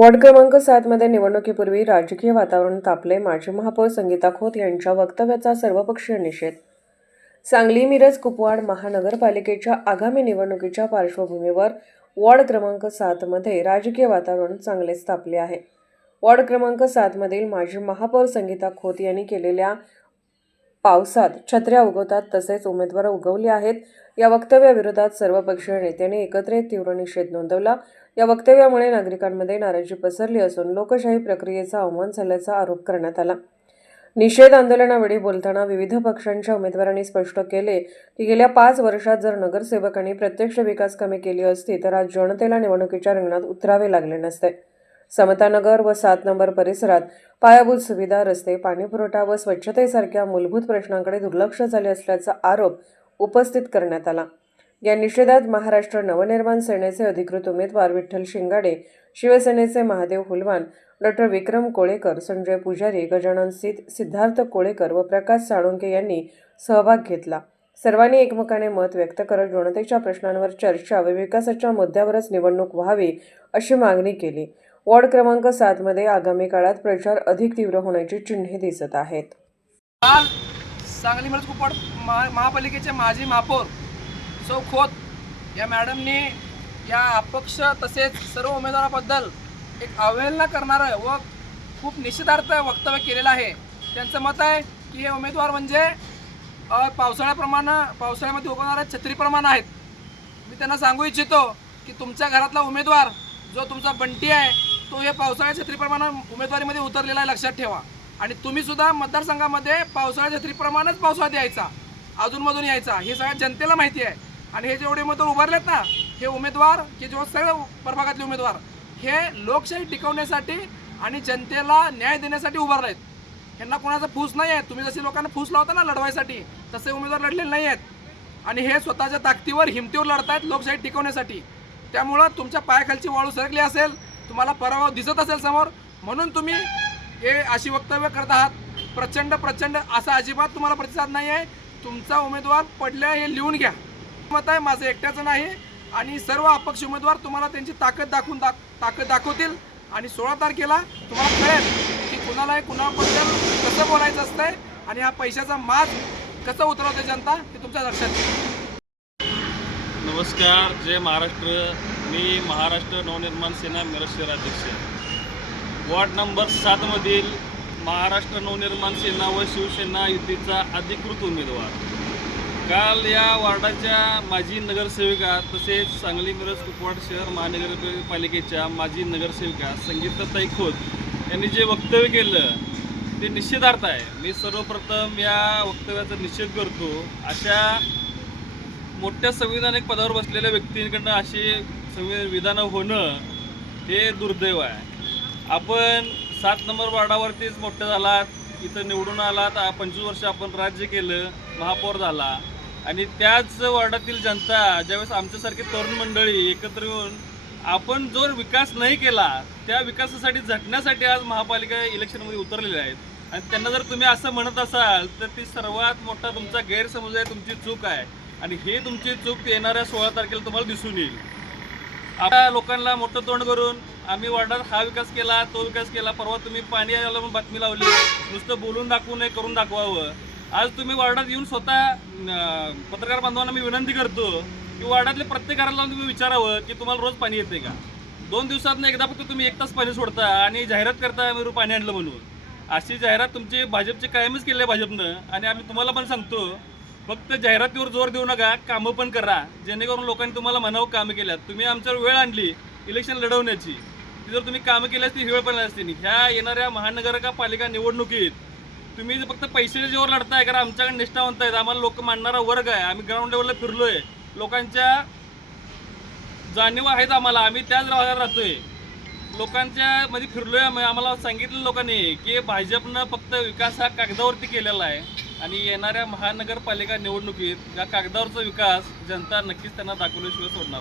Ward क्रमांक 7 मध्ये निवडणुकीपूर्वी राजकीय वातावरण तापले. माजी महापौर संगीता खोत यांच्या वक्तव्याचा सर्वपक्षीय निषेध. सांगली, मिरज, कुपवाड महानगरपालिकेच्या आगामी निवडणुकीच्या पार्श्वभूमीवर वॉर्ड क्रमांक 7 मध्ये राजकीय वातावरण चांगलेच तापले आहे. वॉर्ड क्रमांक 7 मधील माजी महापौर संगीता खोत यांनी केलेल्या पावसात छत्र्या उगवतात तसेच उमेदवार उगवले आहेत या वक्तव्याविरोधात सर्वपक्षीय नेत्यांनी एकत्रित तीव्र निषेध नोंदवला. या वक्तव्यामुळे नागरिकांमध्ये नाराजी पसरली असून लोकशाही प्रक्रियेचा अवमान झाल्याचा आरोप करण्यात आला. निषेध आंदोलनावेळी बोलताना विविध पक्षांच्या उमेदवारांनी स्पष्ट केले की गेल्या 5 वर्षात जर नगरसेवकांनी प्रत्यक्ष विकास कामे केली असती तर आज जनतेला निवडणुकीच्या रिंगणात उतरावे लागले नसते. समतानगर व 7 नंबर परिसरात पायाभूत सुविधा, रस्ते, पाणीपुरवठा व स्वच्छतेसारख्या मूलभूत प्रश्नांकडे दुर्लक्ष झाले असल्याचा आरोप उपस्थित करण्यात आला. या निषेधात महाराष्ट्र नवनिर्माण सेनेचे अधिकृत उमेदवार विठ्ठल शिंगाडे, शिवसेनेचे महादेव हुलवान, डॉ. विक्रम कोळेकर, संजय पुजारी, गजानन सीत, सिद्धार्थ कोळेकर व प्रकाश साळुंके यांनी सहभाग घेतला. सर्वांनी एकमुखाने मत व्यक्त करत जनतेच्या प्रश्नांवर चर्चा व विकासाच्या मुद्द्यावरच निवडणूक व्हावी अशी मागणी केली. वॉर्ड क्रमांक 7 मध्ये आगामी काळात प्रचार अधिक तीव्र होण्याची चिन्हे दिसत आहेत. काल सांगली मिरज कुपवाड महापालिकेचे माजी महापौर सौ खोत या मॅडमनी या अपक्ष तसेच सर्व उमेदवाराबद्दल एक अवहेलना करणारं व खूप निषेधार्थ वक्तव्य केलेलं आहे. त्यांचं मत आहे की हे उमेदवार म्हणजे पावसाळ्यामध्ये उगवणाऱ्या छत्रीप्रमाणे आहेत. मी त्यांना सांगू इच्छितो की तुमच्या घरातला उमेदवार जो तुमचा बंटी आहे तो हे पावसाळ्या छत्रीप्रमाणे उमेदवारीमध्ये उतरलेला आहे, लक्षात ठेवा. आणि तुम्ही सुद्धा मतदारसंघामध्ये पावसाळ्या छत्रीप्रमाणेच पावसाळ्यात यायचा, अधूनमधून यायचा, हे सगळ्या जनतेला माहिती आहे. आणि हे जेवढे उमेदवार उभारलेत ना, हे उमेदवार की जो सगळे प्रभागातले उमेदवार हे लोकशाही टिकवण्यासाठी आणि जनतेला न्याय देण्यासाठी उभारले आहेत. ह्यांना कोणाचा फूस नाही आहे. तुम्ही जसे लोकांना फूस लावता ना लढवायसाठी, तसे उमेदवार लढलेले नाही आहेत. आणि हे स्वतःच्या ताकदीवर हिमतीवर लढतायत लोकशाही टिकवण्यासाठी. त्यामुळं तुमच्या पायाखालची वाळू सरकली असेल, तुम्हाला पराभव दिसत असेल समोर, म्हणून तुम्ही हे अशी वक्तव्य करत आहात. प्रचंड असा अजिबात तुम्हाला प्रतिसाद नाही आहे. तुमचा उमेदवार पडल्या हे लिहून घ्या. मत आहे माझं एकट्याचं नाही. आणि सर्व अपक्ष उमेदवार तुम्हाला त्यांची ताकद दाखवतील. आणि 16 तारखेला तुम्हाला कळेल की कुणाबद्दल कसं बोलायचं असतंय आणि हा पैशाचा माज कसं उतरवते जनता ते तुमच्या लक्षात येईल. नमस्कार, जय महाराष्ट्र. मी महाराष्ट्र नवनिर्माण सेना मिरज शहराध्यक्ष. वॉर्ड नंबर 7 मधील महाराष्ट्र नवनिर्माण सेना व शिवसेना युतीचा अधिकृत उमेदवार. काल या वॉर्डाच्या माजी नगरसेविका तसेच सांगली मिरज कुपवाड शहर महानगरपालिकेच्या माजी नगरसेविका संगीताताई खोत यांनी जे वक्तव्य केलं ते निषेधार्थ आहे. मी सर्वप्रथम या वक्तव्याचा निषेध करतो. अशा मोठ्या संविधानिक पदावर बसलेल्या व्यक्तींकडनं अशी विधानं होणं हे दुर्दैव आहे. आपण 7 नंबर वॉर्डावरतीच मोठे झालात, इथं निवडून आलात, 25 वर्ष आपण राज्य केलं, महापौर झाला. आणि त्याच वॉर्डातील जनता ज्यावेळेस आमच्यासारखी तरुण मंडळी एकत्र येऊन आपण जो विकास नाही केला त्या विकासासाठी झटण्यासाठी आज महापालिका इलेक्शनमध्ये उतरलेले आहेत. आणि त्यांना जर तुम्ही असं म्हणत असाल तर ती सर्वात मोठा तुमचा गैरसमज आहे, तुमची चूक आहे. आणि हे तुमची चूक येणाऱ्या 16 तारखेला तुम्हाला दिसून येईल. आपल्या लोकांना मोठं तोंड करून आम्ही वॉर्डात हा विकास केला, तो विकास केला, परवा तुम्ही पाणी आलं म्हणून बातमी लावली, नुसतं बोलून दाखवू नये, करून दाखवावं. आज तुम्ही वॉर्डात येऊन स्वतः पत्रकार बांधवांना मी विनंती करतो की वॉर्डातल्या प्रत्येक घराला तुम्ही विचारावं की तुम्हाला रोज पाणी येते का. 2 दिवसातनं एकदा फक्त तुम्ही 1 तास पाणी सोडता आणि जाहिरात करता आम्ही पाणी आणलं म्हणून. अशी जाहिरात तुमची भाजपची कायमच केली आहे भाजपनं. आणि आम्ही तुम्हाला पण सांगतो, फक्त जाहिरातीवर जोर देऊ नका, कामं पण करा, जेणेकरून लोकांनी तुम्हाला म्हणावं कामं केल्यात. तुम्ही आमच्यावर वेळ आणली इलेक्शन लढवण्याची, ती जर तुम्ही कामं केली असती वेळ पण असती. ह्या येणाऱ्या महानगरपालिका निवडणुकीत तुम्ही फक्त पैशाच्या जोर लढताय, कारण आमच्याकडे निष्ठावंत आहेत, आम्हाला लोक मानणारा वर्ग आहे, आम्ही ग्राउंड लेवलला फिरलोय, लोकांच्या जाणीवा आहेत आम्हाला, आम्ही त्याच भागात राहतोय, लोकांच्या मध्ये फिरलोय. आम्हाला सांगितलं लोकांनी की भाजपनं फक्त विकास हा कागदावरती केलेला आहे आणि येणाऱ्या महानगरपालिका निवडणुकीत या कागदावरचा विकास जनता नक्कीच त्यांना दाखवल्याशिवाय सोडणार नाही.